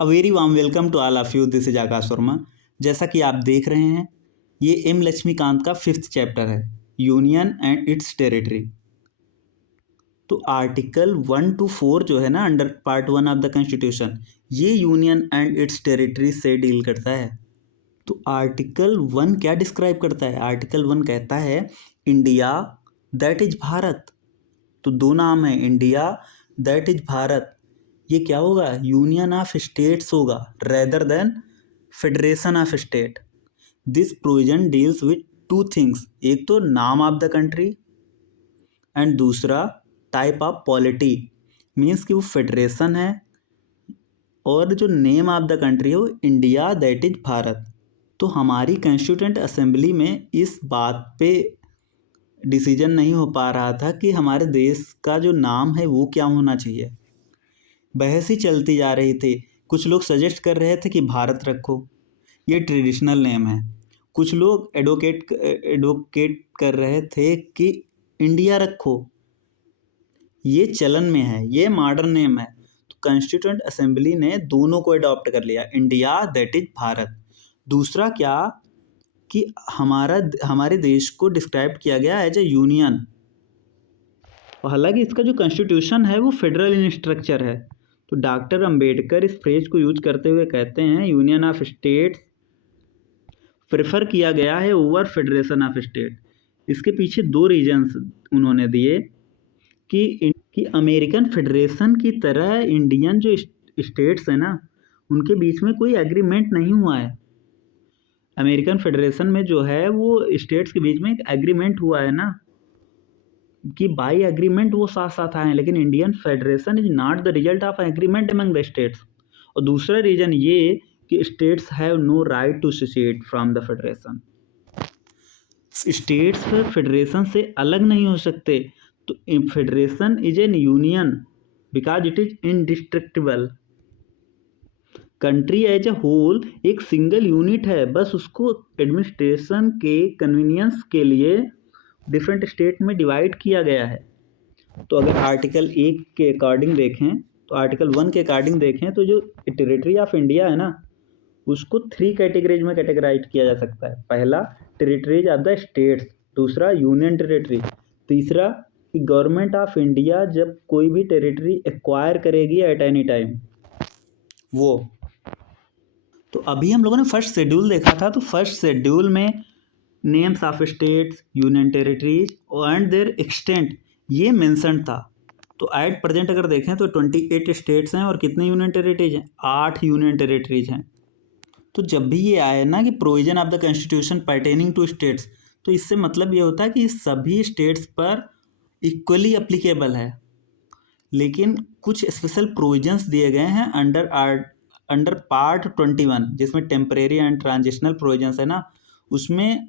A very warm welcome to all of you, this is Akash Verma. जैसा कि आप देख रहे हैं, ये एम लक्ष्मीकांत का 5th चैप्टर है, यूनियन एंड इट्स टेरिटरी। तो आर्टिकल 1 to 4 जो है ना, under part 1 of the constitution, ये यूनियन एंड इट्स टेरिटरी से डील करता है। तो आर्टिकल 1 क्या डिस्क्राइब करता है? आर्टिकल 1 कहता है इंडिया दैट इज भारत। तो दो नाम है, इंडिया दैट इज भारत। ये क्या होगा? यूनियन ऑफ स्टेट्स होगा rather than federation of state. This provision deals with two things, एक तो नाम ऑफ द कंट्री एंड दूसरा टाइप ऑफ पॉलिटी। मीन्स कि वो फेडरेशन है और जो नेम ऑफ द कंट्री है वो इंडिया दैट इज भारत। तो हमारी कॉन्स्टिट्यूएंट असेंबली में इस बात पे डिसीजन नहीं हो पा रहा था कि हमारे देश का जो नाम है वो क्या होना चाहिए। बहस ही चलती जा रही थी। कुछ लोग सजेस्ट कर रहे थे कि भारत रखो, ये ट्रेडिशनल नेम है। कुछ लोग एडवोकेट कर रहे थे कि इंडिया रखो, ये चलन में है, ये मॉडर्न नेम है। तो कॉन्स्टिट्यूएंट असेंबली ने दोनों को अडॉप्ट कर लिया, इंडिया दैट इज भारत। दूसरा क्या कि हमारे देश को डिस्क्राइब किया गया एज ए यूनियन। हालांकि इसका जो कॉन्स्टिट्यूशन है वो फेडरल इन स्ट्रक्चर है। तो डॉक्टर अंबेडकर इस फ्रेज को यूज करते हुए कहते हैं यूनियन ऑफ स्टेट्स प्रेफर किया गया है ओवर फेडरेशन ऑफ स्टेट। इसके पीछे दो रीजंस उन्होंने दिए कि अमेरिकन फेडरेशन की तरह इंडियन जो स्टेट्स है ना, उनके बीच में कोई एग्रीमेंट नहीं हुआ है। अमेरिकन फेडरेशन में जो है वो स्टेट्स के बीच में एक एग्रीमेंट हुआ है ना, कि बाई एग्रीमेंट वो साथ साथ आए हैं, लेकिन Indian federation is not the result of agreement among the states. और दूसरा रीजन ये कि states have no right to secede from the federation. States federation से अलग नहीं हो सकते। तो federation is an union because it is indestructible. Country as a whole एक सिंगल यूनिट है, बस उसको एडमिनिस्ट्रेशन के कन्वीनियंस के लिए डिफरेंट स्टेट में डिवाइड किया गया है। तो अगर आर्टिकल 1 के अकॉर्डिंग देखें, तो आर्टिकल 1 के अकॉर्डिंग देखें तो जो टेरिटरी ऑफ इंडिया है ना, उसको 3 कैटेगरीज में कैटेगराइज किया जा सकता है। पहला टेरिटरीज ऑफ द स्टेट्स, दूसरा यूनियन टेरिटरी, तीसरा कि गवर्नमेंट ऑफ इंडिया जब कोई भी टेरिटरी एक्वायर करेगी एट एनी टाइम वो। तो अभी हम लोगों ने फर्स्ट शेड्यूल देखा था। तो फर्स्ट शेड्यूल में names of states, union territories and their extent ये मेंशन था। तो एट प्रेजेंट अगर देखें तो 28 स्टेट्स हैं और कितने यूनियन टेरिटरीज हैं? 8 यूनियन टेरिटरीज हैं। तो जब भी ये आए ना कि provision of the constitution pertaining to states, तो इससे मतलब ये होता है कि सभी स्टेट्स पर इक्वली अप्लीकेबल है। लेकिन कुछ स्पेशल प्रोविजंस दिए गए हैं अंडर पार्ट 21, जिसमें टेम्परेरी एंड ट्रांजिशनल प्रोविजंस है ना, उसमें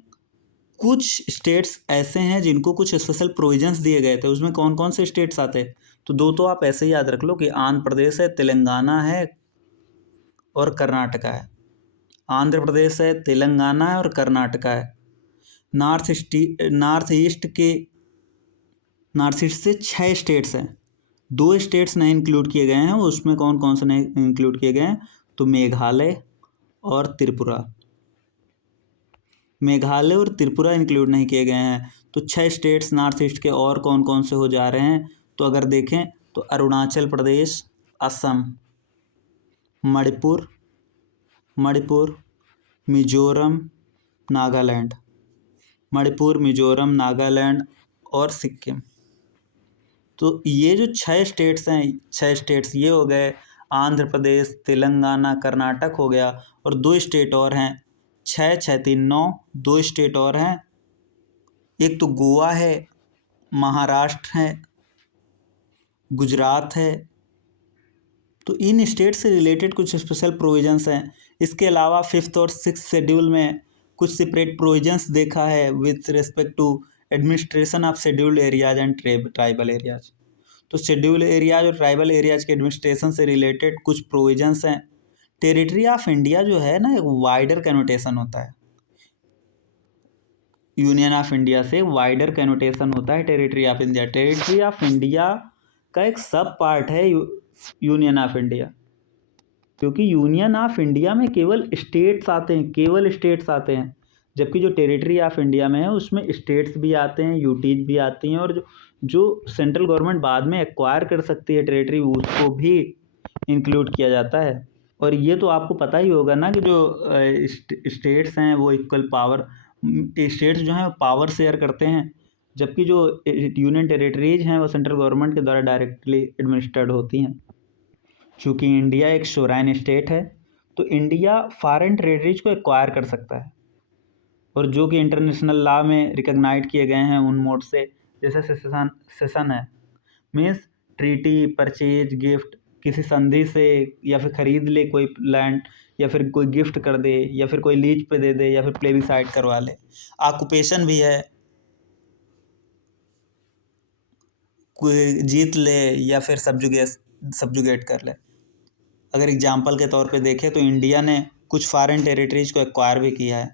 कुछ स्टेट्स ऐसे हैं जिनको कुछ स्पेशल प्रोविजंस दिए गए थे। उसमें कौन कौन से स्टेट्स आते हैं? तो दो तो आप ऐसे ही याद रख लो कि आंध्र प्रदेश है, तेलंगाना है और कर्नाटका है। आंध्र प्रदेश है, तेलंगाना है और कर्नाटका है। नॉर्थ ईस्ट से 6 स्टेट्स हैं। 2 स्टेट्स नहीं इंक्लूड किए गए हैं। उसमें कौन कौन से नहीं इंक्लूड किए गए हैं? तो मेघालय और त्रिपुरा इंक्लूड नहीं किए गए हैं। तो 6 स्टेट्स नॉर्थ ईस्ट के और कौन कौन से हो जा रहे हैं? तो अगर देखें तो अरुणाचल प्रदेश, असम, मणिपुर, मिजोरम, नागालैंड और सिक्किम। तो ये जो 6 स्टेट्स हैं, 6 स्टेट्स ये हो गए। आंध्र प्रदेश, तेलंगाना, कर्नाटक हो गया और 2 स्टेट और हैं। 6 6 3 9, 2 स्टेट और हैं। एक तो गोवा है, महाराष्ट्र है, गुजरात है। तो इन स्टेट से रिलेटेड कुछ स्पेशल प्रोविजंस हैं। इसके अलावा 5th और 6th शेड्यूल में कुछ सेपरेट प्रोविजंस देखा है with respect to administration of scheduled areas and tribal areas. तो शेड्यूल एरियाज और ट्राइबल एरियाज के एडमिनिस्ट्रेशन से रिलेटेड कुछ प्रोविजंस हैं। टेरिटरी ऑफ इंडिया जो है ना, एक वाइडर कैनोटेशन होता है। यूनियन ऑफ इंडिया से वाइडर कैनोटेशन होता है territory of India. Territory of India का एक सब पार्ट है यूनियन ऑफ इंडिया। क्योंकि यूनियन ऑफ इंडिया में केवल स्टेट्स आते हैं, केवल स्टेट्स आते हैं, जबकि जो टेरिटरी ऑफ इंडिया में है उसमें स्टेट्स भी आते हैं, यूटीज भी आती हैं, और जो सेंट्रल गवर्नमेंट बाद में एक्वायर कर सकती है टेरिटरी उसको भी इंक्लूड किया जाता है। और ये तो आपको पता ही होगा ना कि जो स्टेट्स हैं वो इक्वल पावर, स्टेट्स जो हैं वो पावर शेयर करते हैं, जबकि जो यूनियन टेरिटरीज हैं वो सेंट्रल गवर्नमेंट के द्वारा डायरेक्टली एडमिनिस्टर्ड होती हैं। चूँकि इंडिया एक सोवरेन स्टेट है तो इंडिया फॉरेन टेरिटरीज को एक्वायर कर सकता है, और जो कि इंटरनेशनल लॉ में रिकॉग्नाइज किए गए हैं उन मोड से, जैसे सेशन है, मीन्स ट्रीटी, परचेज, गिफ्ट, किसी संधि से, या फिर खरीद ले कोई लैंड, या फिर कोई गिफ्ट कर दे, या फिर कोई लीज पे दे दे, या फिर प्लेबिसाइड करवा ले। ऑक्यूपेशन भी है, कोई जीत ले या फिर सब्जुगेट कर ले। अगर एग्जाम्पल के तौर पे देखें तो इंडिया ने कुछ फॉरेन टेरिटरीज को एक्वायर भी किया है,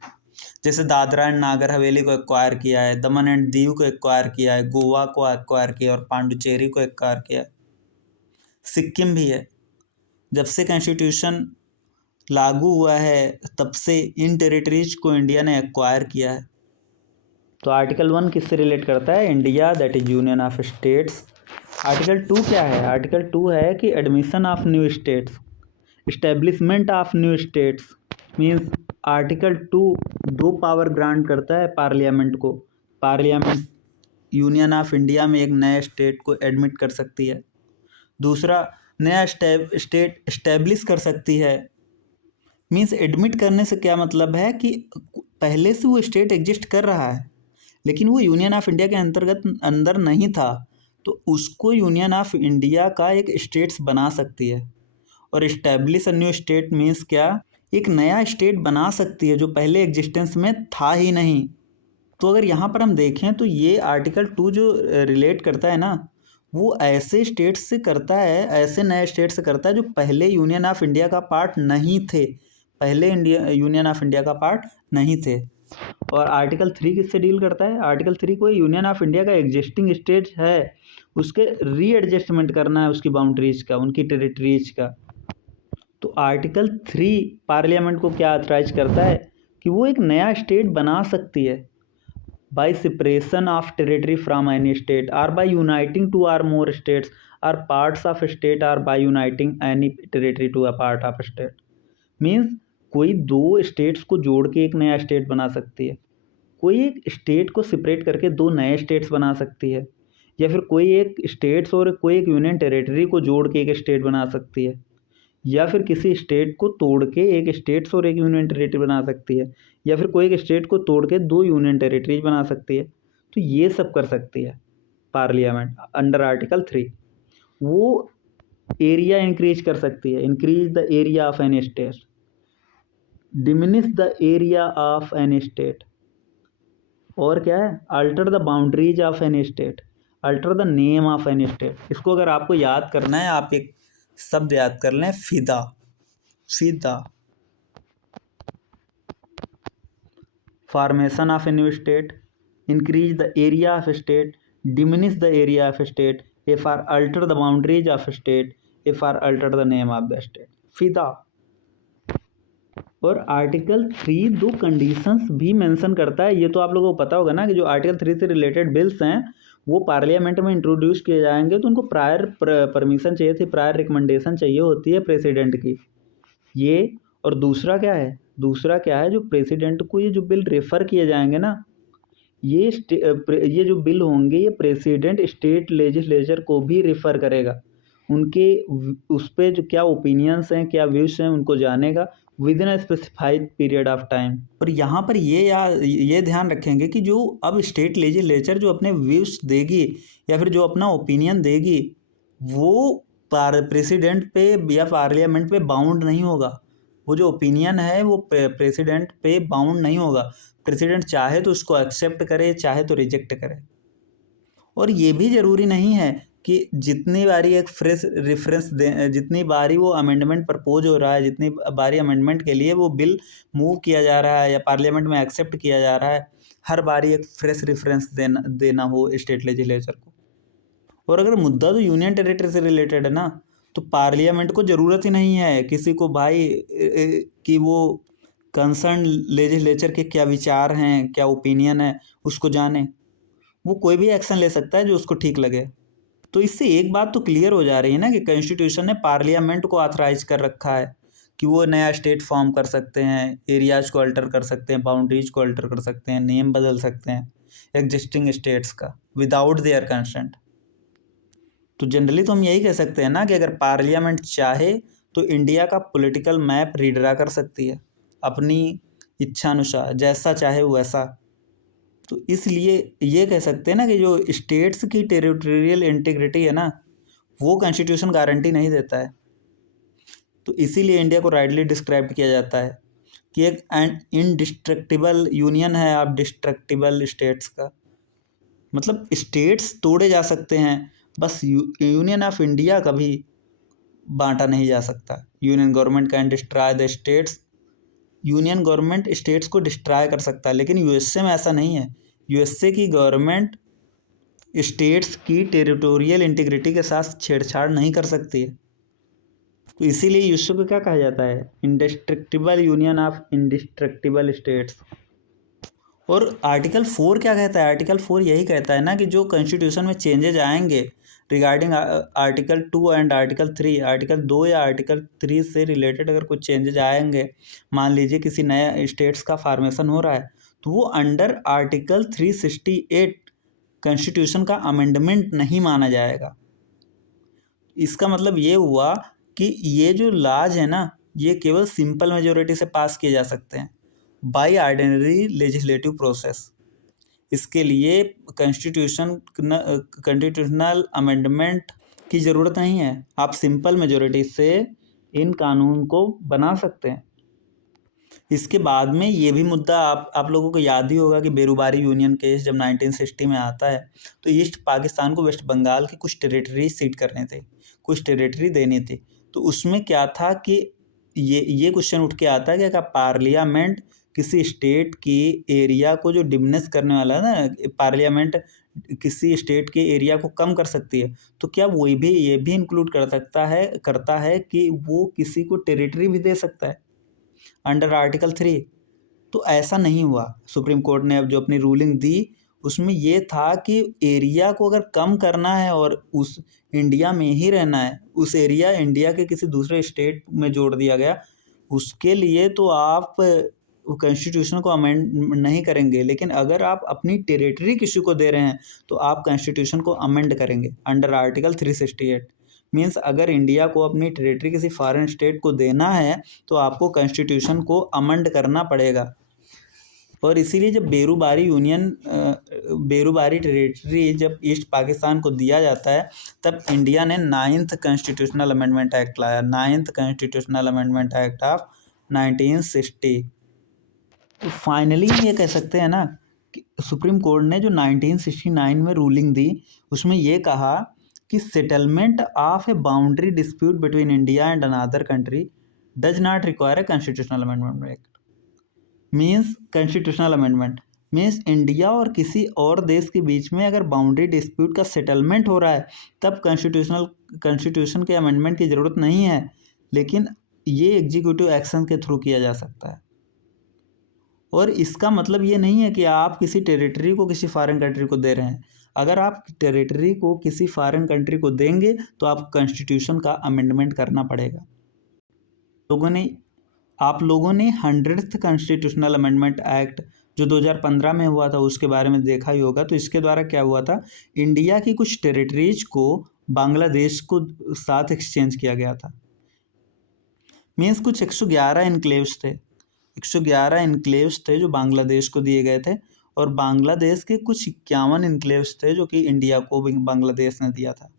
जैसे दादरा एंड नागर हवेली को एक्वायर किया है, दमन एंड दीव को एक्वायर किया है, गोवा को एक्वायर किया और पांडुचेरी को एक्वायर किया है। सिक्किम भी है। जब से कॉन्स्टिट्यूशन लागू हुआ है तब से इन टेरिटरीज को इंडिया ने एक्वायर किया है। तो आर्टिकल 1 किससे रिलेट करता है? India, that is union of states. Article 2 क्या है? आर्टिकल 2 है कि admission of new states, establishment of new states. Means article 2 दो पावर ग्रांट करता है पार्लियामेंट को। पार्लियामेंट यूनियन ऑफ इंडिया में एक नए स्टेट को एडमिट कर सकती है। दूसरा, नया स्टेट इस्टेब्लिश कर सकती है। मीन्स एडमिट करने से क्या मतलब है कि पहले से वो स्टेट एग्जिस्ट कर रहा है लेकिन वो यूनियन ऑफ इंडिया के अंदर नहीं था, तो उसको यूनियन ऑफ इंडिया का एक स्टेट्स बना सकती है। और establish a new state means क्या? एक नया स्टेट बना सकती है जो पहले एग्जिस्टेंस में था ही नहीं। तो अगर यहाँ पर हम देखें तो ये आर्टिकल 2 जो रिलेट करता है ना, वो ऐसे स्टेट्स से करता है, ऐसे नए स्टेट से करता है जो पहले यूनियन ऑफ इंडिया का पार्ट नहीं थे, पहले यूनियन ऑफ इंडिया का पार्ट नहीं थे। और आर्टिकल 3 किससे डील करता है? आर्टिकल 3 कोई यूनियन ऑफ इंडिया का एग्जिस्टिंग स्टेट है, उसके रीएडजस्टमेंट करना है उसकी बाउंड्रीज का, उनकी टेरिटरीज का। तो आर्टिकल 3 पार्लियामेंट को क्या ऑथराइज करता है कि वो एक नया स्टेट बना सकती है by separation of territory from any state और by uniting two or more states और पार्ट्स ऑफ स्टेट और by uniting any territory to a part of state. Means कोई दो स्टेट्स को जोड़ के एक नया स्टेट बना सकती है, कोई एक स्टेट को सेपरेट करके दो नए स्टेट्स बना सकती है, या फिर कोई एक स्टेट्स और कोई एक यूनियन टेरिटरी को जोड़ के एक स्टेट बना सकती है, या फिर किसी स्टेट को तोड़ के एक स्टेट्स और एक यूनियन टेरिटरी बना सकती है, या फिर कोई एक स्टेट को तोड़ के दो यूनियन टेरिटरीज बना सकती है। तो ये सब कर सकती है पार्लियामेंट अंडर आर्टिकल 3। वो एरिया इंक्रीज कर सकती है, increase the area of an state, diminish the area of an state, और क्या है? Alter the boundaries of an state, alter the name of an state. इसको अगर आपको याद करना है आप एक शब्द याद कर लें, फिदा। फिदा, formation of a new state, increase the area of state, diminish the area of state, if are alter the boundaries of state, if are alter the name of the state. फिदा। और आर्टिकल 3 दो conditions भी mention करता है। ये तो आप लोगों को पता होगा ना कि जो आर्टिकल 3 से रिलेटेड बिल्स हैं वो पार्लियामेंट में इंट्रोड्यूस किए जाएंगे तो उनको प्रायर परमिशन चाहिए थी, प्रायर रिकमेंडेशन चाहिए होती है प्रेसिडेंट की। ये, और दूसरा क्या है? दूसरा क्या है, जो प्रेसिडेंट को ये जो बिल रेफर किए जाएंगे ना, ये जो बिल होंगे ये प्रेसिडेंट स्टेट लेजिस्लेचर को भी रेफर करेगा, उनके उस पर जो क्या ओपिनियंस हैं, क्या व्यूज हैं, उनको जानेगा with in a specified period of time. और यहाँ पर ये ध्यान रखेंगे कि जो अब स्टेट लेजिस्लेचर जो अपने व्यूज देगी या फिर जो अपना ओपिनियन देगी वो प्रेसिडेंट पे या पार्लियामेंट पे बाउंड नहीं होगा। वो जो ओपिनियन है वो प्रेसिडेंट पे बाउंड नहीं होगा। प्रेसिडेंट चाहे तो उसको एक्सेप्ट करे, चाहे तो रिजेक्ट करे। और ये भी ज़रूरी नहीं है कि जितनी बारी एक फ्रेश रेफरेंस दें, जितनी बारी वो अमेंडमेंट प्रपोज हो रहा है, जितनी बारी अमेंडमेंट के लिए वो बिल मूव किया जा रहा है या पार्लियामेंट में एक्सेप्ट किया जा रहा है, हर बारी एक फ्रेश रेफरेंस देना हो स्टेट लेजिस्लेचर को। और अगर मुद्दा तो यूनियन टेरिटरी से रिलेटेड है ना, तो पार्लियामेंट को ज़रूरत ही नहीं है किसी को भाई कि वो कंसर्न लेजिस्लेचर के क्या विचार हैं, क्या ओपिनियन है, उसको जाने। वो कोई भी एक्शन ले सकता है जो उसको ठीक लगे। तो इससे एक बात तो क्लियर हो जा रही है ना कि कॉन्स्टिट्यूशन ने पार्लियामेंट को ऑथराइज कर रखा है कि वो नया स्टेट फॉर्म कर सकते हैं, एरियाज को अल्टर कर सकते हैं, बाउंड्रीज को अल्टर कर सकते हैं, नेम बदल सकते हैं एग्जिस्टिंग स्टेट्स का विदाउट देयर कंसेंट। तो जनरली तो हम यही कह सकते हैं ना कि अगर पार्लियामेंट चाहे तो इंडिया का पॉलिटिकल मैप रीड्रा कर सकती है अपनी इच्छा अनुसार, जैसा चाहे वैसा। तो इसलिए ये कह सकते हैं ना कि जो स्टेट्स की टेरिटोरियल इंटीग्रिटी है ना, वो कॉन्स्टिट्यूशन गारंटी नहीं देता है। तो इसीलिए इंडिया को राइटली डिस्क्राइब किया जाता है कि एक इनडिस्ट्रक्टिबल यूनियन है आप डिस्ट्रक्टिबल स्टेट्स का। मतलब स्टेट्स तोड़े जा सकते हैं, बस यूनियन ऑफ इंडिया कभी बांटा नहीं जा सकता। Union government can destroy the states, union government states को डिस्ट्रॉय कर सकता है, लेकिन यूएसए में ऐसा नहीं है। यूएसए की गवर्नमेंट स्टेट्स की टेरिटोरियल इंटीग्रिटी के साथ छेड़छाड़ नहीं कर सकती है। तो इसीलिए यूएसए को क्या कहा जाता है, indestructible union of indestructible states. और आर्टिकल 4 क्या कहता है, आर्टिकल 4 यही कहता है ना कि जो कॉन्स्टिट्यूशन में चेंजेज आएंगे regarding article 2 and article 3, article 2 या आर्टिकल 3 से रिलेटेड अगर कुछ चेंजेज आएंगे, मान लीजिए किसी नया स्टेट्स का फॉर्मेशन हो रहा है, तो वो अंडर आर्टिकल 368 कॉन्स्टिट्यूशन का अमेंडमेंट नहीं माना जाएगा। इसका मतलब ये हुआ कि ये जो लॉज है ना, ये केवल सिंपल मेजोरिटी से पास किए जा सकते हैं बाय ऑर्डिनरी लेजिस्लेटिव प्रोसेस। इसके लिए कॉन्स्टिट्यूशनल अमेंडमेंट की ज़रूरत नहीं है, आप सिंपल मेजोरिटी से इन कानून को बना सकते हैं। इसके बाद में ये भी मुद्दा आप लोगों को याद ही होगा कि बेरूबारी यूनियन केस जब 1960 में आता है, तो ईस्ट पाकिस्तान को वेस्ट बंगाल की कुछ टेरिटरी सीट करने थे, कुछ टेरिटरी देनी थी। तो उसमें क्या था कि ये क्वेश्चन उठ के आता है कि क्या पार्लियामेंट किसी स्टेट की एरिया को जो डिमिनिश करने वाला है ना, पार्लियामेंट किसी स्टेट के एरिया को कम कर सकती है, तो क्या वही भी ये भी इंक्लूड करता है कि वो किसी को टेरिटरी भी दे सकता है अंडर आर्टिकल 3। तो ऐसा नहीं हुआ। सुप्रीम कोर्ट ने अब जो अपनी रूलिंग दी उसमें ये था कि एरिया को अगर कम करना है और उस इंडिया में ही रहना है, उस एरिया इंडिया के किसी दूसरे स्टेट में जोड़ दिया गया, उसके लिए तो आप कॉन्स्टिट्यूशन को अमेंड नहीं करेंगे, लेकिन अगर आप अपनी टेरिटरी किसी को दे रहे हैं तो आप कॉन्स्टिट्यूशन को अमेंड करेंगे अंडर आर्टिकल 368। मीन्स अगर इंडिया को अपनी टेरिटरी किसी फॉरेन स्टेट को देना है तो आपको कॉन्स्टिट्यूशन को अमेंड करना पड़ेगा। और इसीलिए जब बेरूबारी टेरिटरी जब ईस्ट पाकिस्तान को दिया जाता है, तब इंडिया ने 9th कॉन्स्टिट्यूशनल अमेंडमेंट एक्ट लाया, 9th constitutional amendment act of 1960। तो फाइनली ये कह सकते हैं ना कि सुप्रीम कोर्ट ने जो 1969 में रूलिंग दी उसमें ये कहा कि settlement of A boundary dispute between India and another country does not require a constitutional amendment act. Means constitutional amendment means India और किसी और देश के बीच में अगर बाउंड्री डिस्प्यूट का सेटलमेंट हो रहा है तब कॉन्स्टिट्यूशन के अमेंडमेंट की ज़रूरत नहीं है, लेकिन ये एग्जीक्यूटिव एक्शन के थ्रू किया जा सकता है। और इसका मतलब ये नहीं है कि आप किसी टेरिटरी को किसी फॉरेन कंट्री को दे रहे हैं। अगर आप टेरिटरी को किसी फॉरेन कंट्री को देंगे तो आप कॉन्स्टिट्यूशन का अमेंडमेंट करना पड़ेगा। आप लोगों ने 100th कॉन्स्टिट्यूशनल अमेंडमेंट एक्ट जो 2015 में हुआ था उसके बारे में देखा ही होगा। तो इसके द्वारा क्या हुआ था, इंडिया की कुछ टेरिटरीज को बांग्लादेश को साथ एक्सचेंज किया गया था। मीन्स कुछ 111 इनक्लेव्स थे, 111 इनक्लेव्स थे जो बांग्लादेश को दिए गए थे, और बांग्लादेश के कुछ 51 इनक्लेव्स थे जो कि इंडिया को बांग्लादेश ने दिया था।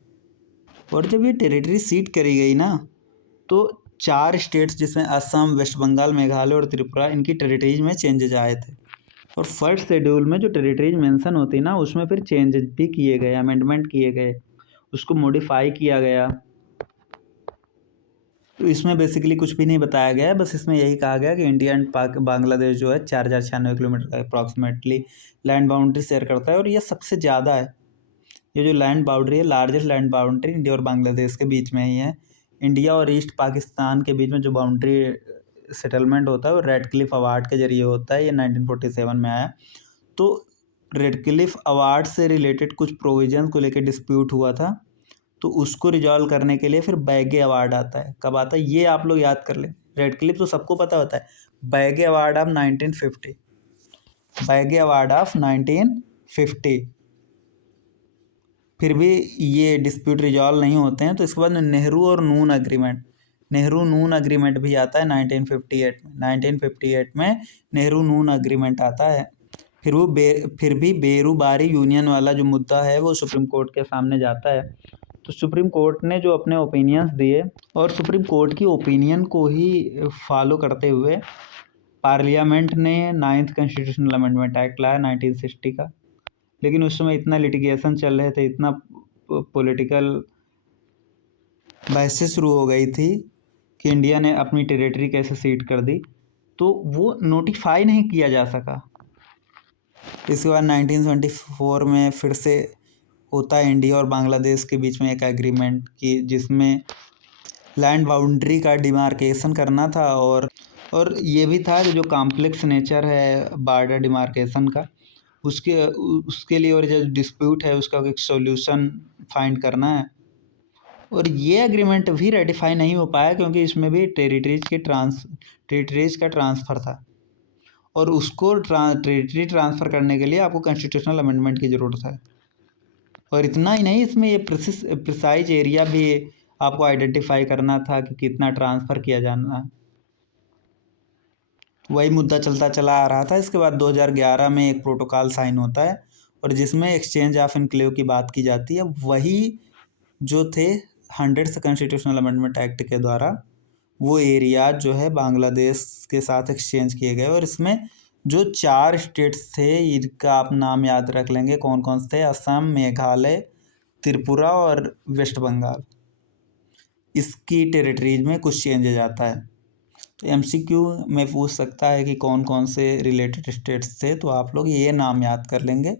और जब ये टेरिटरी सीट करी गई ना, तो 4 स्टेट्स जिसमें असम, वेस्ट बंगाल, मेघालय और त्रिपुरा, इनकी टेरिटरीज में चेंजेज आए थे। और फर्स्ट शेड्यूल में जो टेरिटरीज मेंशन होती ना उसमें फिर चेंजेस भी किए गए, अमेंडमेंट किए गए, उसको मॉडिफाई किया गया। तो इसमें बेसिकली कुछ भी नहीं बताया गया है, बस इसमें यही कहा गया कि इंडिया एंड बांग्लादेश जो है 4096 kilometre approximately land boundary share करता है, और ये सबसे ज़्यादा है। ये जो लैंड बाउंड्री है, लार्जेस्ट लैंड बाउंड्री इंडिया और बांग्लादेश के बीच में ही है। इंडिया और ईस्ट पाकिस्तान के बीच में जो बाउंड्री सेटलमेंट होता है वो रेडक्लिफ अवार्ड के जरिए होता है। ये 1947 में आया। तो रेडक्लिफ अवार्ड से रिलेटेड कुछ प्रोविजन को लेकर डिस्प्यूट हुआ था, तो उसको रिजॉल्व करने के लिए फिर बैगे अवार्ड आता है। कब आता है ये आप लोग याद कर लें। रेडक्लिफ तो सबको पता होता है। बैगे अवार्ड ऑफ 1950, बैगे अवार्ड ऑफ 1950। फिर भी ये डिस्प्यूट रिजॉल्व नहीं होते हैं। तो इसके बाद नेहरू और नून एग्रीमेंट, नेहरू नून एग्रीमेंट भी आता है 1958 में। 1958 में नेहरू नून एग्रीमेंट आता है। फिर भी बेरूबारी यूनियन वाला जो मुद्दा है वो सुप्रीम कोर्ट के सामने जाता है। तो सुप्रीम कोर्ट ने जो अपने ओपिनियंस दिए, और सुप्रीम कोर्ट की ओपिनियन को ही फॉलो करते हुए पार्लियामेंट ने 9th कॉन्स्टिट्यूशनल अमेंडमेंट एक्ट लाया 1960 का। लेकिन उस समय इतना लिटिगेशन चल रहे थे, इतना पॉलिटिकल बहसें शुरू हो गई थी कि इंडिया ने अपनी टेरिटरी कैसे सीट कर दी, तो वो नोटिफाई नहीं किया जा सका। इसके बाद 1974 में फिर से होता है इंडिया और बांग्लादेश के बीच में एक एग्रीमेंट की, जिसमें लैंड बाउंड्री का डिमार्केशन करना था। और ये भी था कि जो कॉम्प्लेक्स नेचर है बॉर्डर डिमार्केशन का, उसके लिए और जो डिस्प्यूट है उसका एक सॉल्यूशन फाइंड करना है। और ये एग्रीमेंट भी रेटिफाई नहीं हो पाया क्योंकि इसमें भी टेरिटरीज का ट्रांसफ़र था, और उसको टेरिटरी ट्रांसफ़र करने के लिए आपको कॉन्स्टिट्यूशनल अमेंडमेंट की ज़रूरत है। और इतना ही नहीं, इसमें ये प्रिसाइज एरिया भी आपको आइडेंटिफाई करना था कि कितना ट्रांसफ़र किया जाना है। वही मुद्दा चलता चला आ रहा था। इसके बाद 2011 में एक प्रोटोकॉल साइन होता है और जिसमें एक्सचेंज ऑफ इनक्लेव की बात की जाती है। वही जो थे 100th कॉन्स्टिट्यूशनल अमेंडमेंट एक्ट के द्वारा वो एरिया जो है बांग्लादेश के साथ एक्सचेंज किए गए। और इसमें जो 4 स्टेट्स थे, इनका आप नाम याद रख लेंगे कौन कौन से थे। असम, मेघालय, त्रिपुरा और वेस्ट बंगाल। इसकी टेरिटरीज में कुछ चेंजेज आता है। तो MCQ में पूछ सकता है कि कौन कौन से रिलेटेड स्टेट्स थे, तो आप लोग ये नाम याद कर लेंगे।